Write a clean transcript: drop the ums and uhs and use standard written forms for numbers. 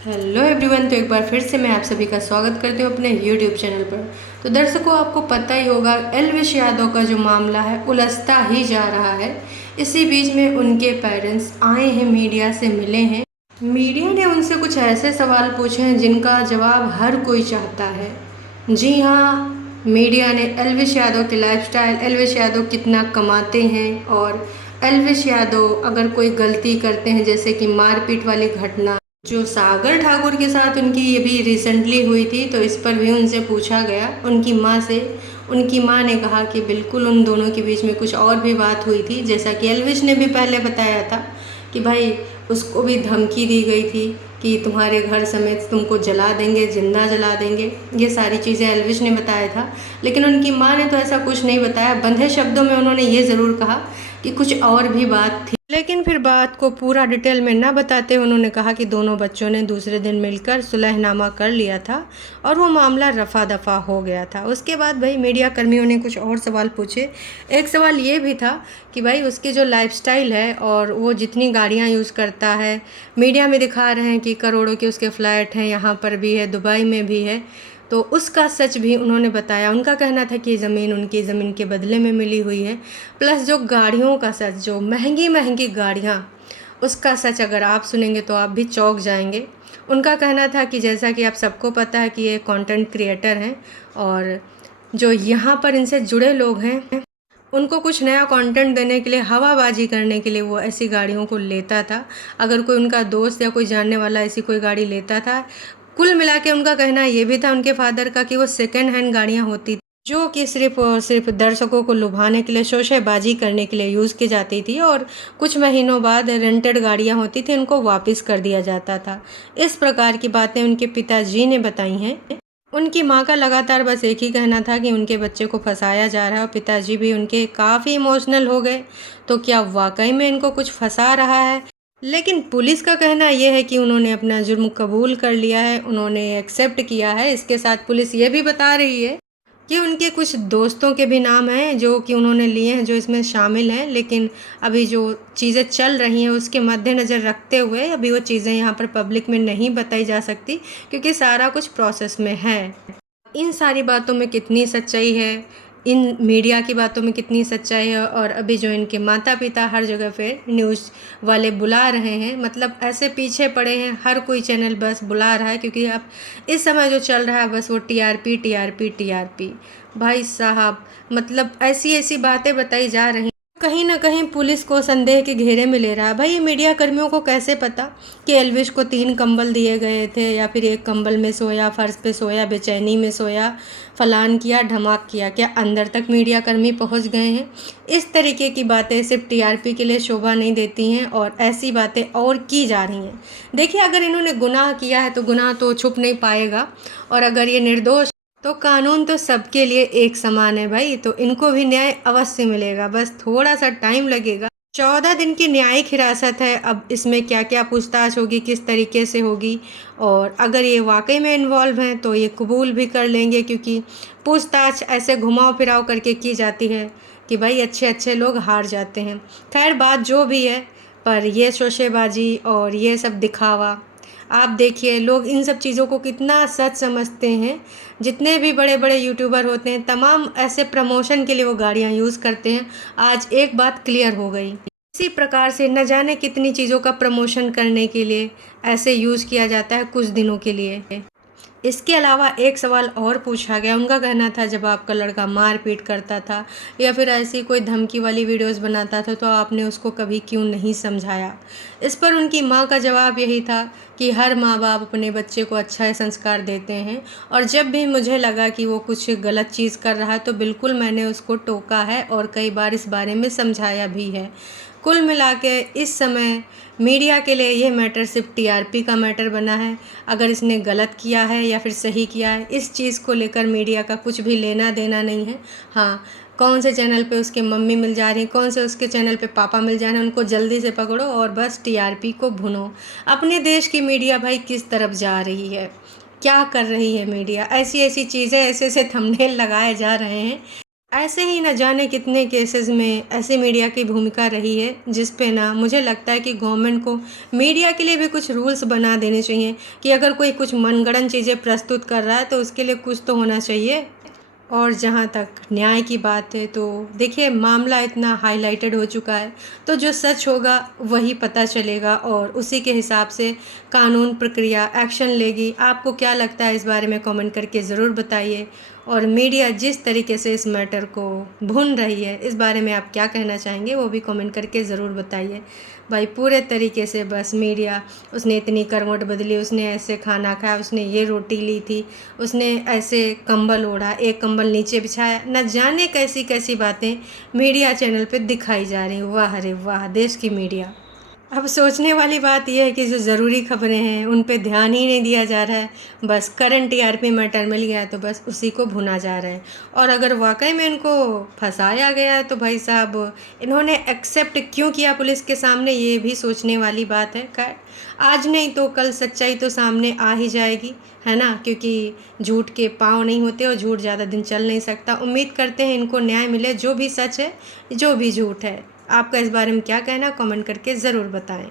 Hello everyone. तो एक बार फिर से मैं आप सभी का स्वागत करती हूँ अपने यूट्यूब चैनल पर। तो दर्शकों, आपको पता ही होगा एल्विश यादव का जो मामला है उलझता ही जा रहा है। इसी बीच में उनके पेरेंट्स आए हैं, मीडिया से मिले हैं। मीडिया ने उनसे कुछ ऐसे सवाल पूछे हैं जिनका जवाब हर कोई चाहता है। जी हाँ, मीडिया ने एल्विश यादव की लाइफस्टाइल, एल्विश यादव कितना कमाते हैं और एल्विश यादव अगर कोई गलती करते हैं जैसे कि मारपीट वाली घटना जो सागर ठाकुर के साथ उनकी ये भी रिसेंटली हुई थी, तो इस पर भी उनसे पूछा गया उनकी माँ से। उनकी माँ ने कहा कि बिल्कुल उन दोनों के बीच में कुछ और भी बात हुई थी, जैसा कि एल्विश ने भी पहले बताया था कि भाई उसको भी धमकी दी गई थी कि तुम्हारे घर समेत तुमको जला देंगे, जिंदा जला देंगे। ये सारी चीज़ें एल्विश ने बताया था, लेकिन उनकी माँ ने तो ऐसा कुछ नहीं बताया। बंधे शब्दों में उन्होंने ये ज़रूर कहा कि कुछ और भी बात थी, लेकिन फिर बात को पूरा डिटेल में ना बताते उन्होंने कहा कि दोनों बच्चों ने दूसरे दिन मिलकर सुलहनामा कर लिया था और वो मामला रफा दफा हो गया था। उसके बाद भाई मीडिया कर्मियों ने कुछ और सवाल पूछे। एक सवाल ये भी था कि भाई उसकी जो लाइफस्टाइल है और वो जितनी गाड़ियाँ यूज़ करता है, मीडिया में दिखा रहे हैं कि करोड़ों के उसके फ्लैट हैं, यहाँ पर भी है, दुबई में भी है, तो उसका सच भी उन्होंने बताया। उनका कहना था कि ज़मीन उनकी ज़मीन के बदले में मिली हुई है, प्लस जो गाड़ियों का सच, जो महंगी महंगी गाड़ियाँ, उसका सच अगर आप सुनेंगे तो आप भी चौंक जाएंगे। उनका कहना था कि जैसा कि आप सबको पता है कि ये कंटेंट क्रिएटर हैं और जो यहाँ पर इनसे जुड़े लोग हैं उनको कुछ नया कंटेंट देने के लिए, हवाबाजी करने के लिए वो ऐसी गाड़ियों को लेता था। अगर कोई उनका दोस्त या कोई जानने वाला ऐसी कोई गाड़ी लेता था, कुल मिला के उनका कहना ये भी था उनके फादर का कि वो सेकेंड हैंड गाड़ियाँ होती जो कि सिर्फ और सिर्फ दर्शकों को लुभाने के लिए, शोशेबाजी करने के लिए यूज़ की जाती थी और कुछ महीनों बाद रेंटेड गाड़ियाँ होती थी, उनको वापस कर दिया जाता था। इस प्रकार की बातें उनके पिताजी ने बताई हैं। उनकी माँ का लगातार बस एक ही कहना था कि उनके बच्चे को फंसाया जा रहा है और पिताजी भी उनके काफ़ी इमोशनल हो गए। तो क्या वाकई में इनको कुछ फंसा रहा है? लेकिन पुलिस का कहना यह है कि उन्होंने अपना जुर्म कबूल कर लिया है, उन्होंने एक्सेप्ट किया है। इसके साथ पुलिस ये भी बता रही है कि उनके कुछ दोस्तों के भी नाम हैं जो कि उन्होंने लिए हैं, जो इसमें शामिल हैं, लेकिन अभी जो चीज़ें चल रही हैं उसके मद्देनज़र रखते हुए अभी वो चीज़ें यहाँ पर पब्लिक में नहीं बताई जा सकती, क्योंकि सारा कुछ प्रोसेस में है। इन सारी बातों में कितनी सच्चाई है, इन मीडिया की बातों में कितनी सच्चाई है, और अभी जो इनके माता पिता हर जगह पे न्यूज़ वाले बुला रहे हैं, मतलब ऐसे पीछे पड़े हैं, हर कोई चैनल बस बुला रहा है, क्योंकि अब इस समय जो चल रहा है बस वो टीआरपी टीआरपी टीआरपी। भाई साहब, मतलब ऐसी ऐसी बातें बताई जा रही, कहीं ना कहीं पुलिस को संदेह के घेरे में ले रहा है। भाई ये मीडिया कर्मियों को कैसे पता कि एल्विश को 3 कंबल दिए गए थे, या फिर एक कंबल में सोया, फर्श पे सोया, बेचैनी में सोया, फलान किया, धमाक किया? क्या अंदर तक मीडिया कर्मी पहुंच गए हैं? इस तरीके की बातें सिर्फ टीआरपी के लिए शोभा नहीं देती हैं और ऐसी बातें और की जा रही हैं। देखिए, अगर इन्होंने गुनाह किया है तो गुनाह तो छुप नहीं पाएगा, और अगर ये निर्दोष तो कानून तो सबके लिए एक समान है भाई, तो इनको भी न्याय अवश्य मिलेगा, बस थोड़ा सा टाइम लगेगा। 14 दिन की न्यायिक हिरासत है, अब इसमें क्या क्या पूछताछ होगी, किस तरीके से होगी, और अगर ये वाकई में इन्वॉल्व हैं तो ये कबूल भी कर लेंगे, क्योंकि पूछताछ ऐसे घुमाव फिराव करके की जाती है कि भाई अच्छे अच्छे लोग हार जाते हैं। खैर, बात जो भी है, पर ये शोशेबाजी और ये सब दिखावा, आप देखिए लोग इन सब चीज़ों को कितना सच समझते हैं। जितने भी बड़े बड़े यूट्यूबर होते हैं, तमाम ऐसे प्रमोशन के लिए वो गाड़ियाँ यूज़ करते हैं। आज एक बात क्लियर हो गई, इसी प्रकार से न जाने कितनी चीज़ों का प्रमोशन करने के लिए ऐसे यूज़ किया जाता है कुछ दिनों के लिए। इसके अलावा एक सवाल और पूछा गया, उनका कहना था जब आपका लड़का मारपीट करता था या फिर ऐसी कोई धमकी वाली वीडियोस बनाता था तो आपने उसको कभी क्यों नहीं समझाया? इस पर उनकी माँ का जवाब यही था कि हर माँ बाप अपने बच्चे को अच्छा संस्कार देते हैं, और जब भी मुझे लगा कि वो कुछ गलत चीज़ कर रहा है तो बिल्कुल मैंने उसको टोका है और कई बार इस बारे में समझाया भी है। कुल मिला के इस समय मीडिया के लिए ये मैटर सिर्फ टीआरपी का मैटर बना है। अगर इसने गलत किया है या फिर सही किया है, इस चीज़ को लेकर मीडिया का कुछ भी लेना देना नहीं है। हाँ, कौन से चैनल पे उसके मम्मी मिल जा रही है, कौन से उसके चैनल पे पापा मिल जा रहे हैं, उनको जल्दी से पकड़ो और बस टीआरपी को भुनो। अपने देश की मीडिया भाई किस तरफ जा रही है, क्या कर रही है मीडिया? ऐसी ऐसी चीज़ें, ऐसे ऐसे थंबनेल लगाए जा रहे हैं ऐसे ही न जाने कितने केसेस में ऐसी मीडिया की भूमिका रही है जिस पे ना मुझे लगता है कि गवर्नमेंट को मीडिया के लिए भी कुछ रूल्स बना देने चाहिए कि अगर कोई कुछ मनगढ़ंत चीज़ें प्रस्तुत कर रहा है तो उसके लिए कुछ तो होना चाहिए। और जहाँ तक न्याय की बात है तो देखिए मामला इतना हाईलाइटेड हो चुका है, तो जो सच होगा वही पता चलेगा और उसी के हिसाब से कानून प्रक्रिया एक्शन लेगी। आपको क्या लगता है इस बारे में कमेंट करके ज़रूर बताइए। और मीडिया जिस तरीके से इस मैटर को भून रही है इस बारे में आप क्या कहना चाहेंगे वो भी कमेंट करके ज़रूर बताइए। भाई पूरे तरीके से बस मीडिया, उसने इतनी करवट बदली, उसने ऐसे खाना खाया, उसने ये रोटी ली थी, उसने ऐसे कंबल ओढ़ा, एक कंबल नीचे बिछाया, न जाने कैसी कैसी बातें मीडिया चैनल पे दिखाई जा रही हैं। वाह रे वाह देश की मीडिया। अब सोचने वाली बात यह है कि जो ज़रूरी खबरें हैं उन पे ध्यान ही नहीं दिया जा रहा है। बस करंट टीआरपी मैटर मिल गया है तो बस उसी को भुना जा रहा है। और अगर वाकई में इनको फंसाया गया है तो भाई साहब इन्होंने एक्सेप्ट क्यों किया पुलिस के सामने, ये भी सोचने वाली बात है। खैर आज नहीं तो कल सच्चाई तो सामने आ ही जाएगी, है ना, क्योंकि झूठ के पाँव नहीं होते और झूठ ज़्यादा दिन चल नहीं सकता। उम्मीद करते हैं इनको न्याय मिले, जो भी सच है जो भी झूठ है। आपका इस बारे में क्या कहना, कमेंट करके ज़रूर बताएं।